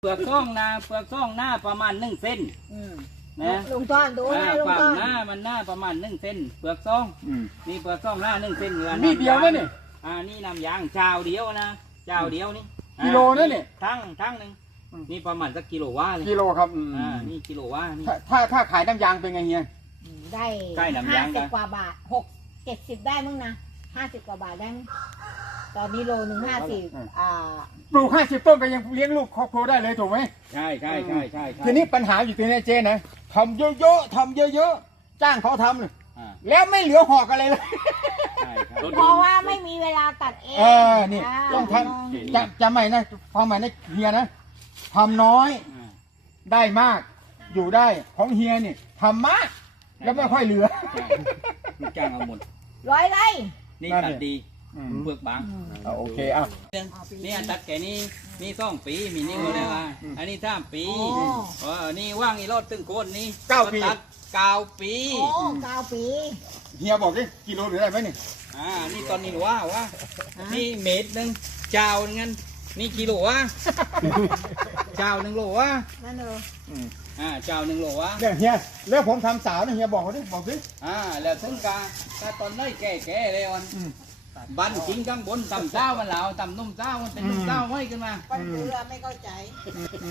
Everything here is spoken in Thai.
เปลือกซ่องนาเปลือกซ่องหน้าประมาณ1 เซนนะลุงต้อนดูให้ลุงฝั่ต้งอนหน้ามันหน้าประมาณ1 เซนเปลือกซ่องนี่เปลือกซ่องหน้า1 เซนเหลือมีเดียวไหมนี่นี่น้ำยางเจ้าเดียวนะเจ้าเดียวนี่กิโลนั่นนี่ทั้งหนึ่งนี่ประมาณสักกิโลว่าเลยกิโลครับนี่กิโลว่านี่ถ้าขายน้ำยางเป็นไงเฮียได้ใกล้น้ำยางกัน 50 กว่าบาท70ได้มั้งนะ50 กว่าบาทได้มั้งตอนนี้โลหนึ่ง50 ปลูก50 ต้นก็ยังเลี้ยงลูกครอบครัวได้เลยถูกไหมใช่ใช่ทีนี้ปัญหาอยู่ตรงนี้เจ๊นะทำเยอะๆทำเยอะๆจ้างเขาทำเลยแล้วไม่เหลือหอกอะไรเลยใช่เพราะว่าไม่มีเวลาตัดเองนี่ต้องทำจะใหม่นะความหมายนะเฮียนะทำน้อยได้มากอยู่ได้ของเฮียนี่ทำมากแล้วไม่ค่อยเหลือลูกจ้างเอาหมดร้อยไร่นี่ตัดดีเปลือกบางโอเคอ่ะนี่ตัดแกนี่2 ปีมีนี่เลยว่าอันนี้3 ปีนี่ว่างอีรอดตึงโคนนี่ 9 ปีตัด9 ปีโอ้9 ปีเฮียบอกดิกิโลหรืออะไรไหมนี่นี่ตอนนี้ว่านี่เม็ดหนึ่งเจ้าหนึ่งงั้นนี่กิโลว่าเจ้า1 โลว่านั่นเออเจ้า1 โลว่าเนี่ยเฮียแล้วผมทำสาวนะเฮียบอกเขาดิบอกดิแล้วถึงกาถ้าตอนน้อยแก่เลยวันบันกินข้างบนต่ำเจ้ามันเหลาต่ำนุ่มเจ้ามันเป็นนุ่มเจ้าไม่ขึ้นมาปั้นเรือไม่เข้าใจ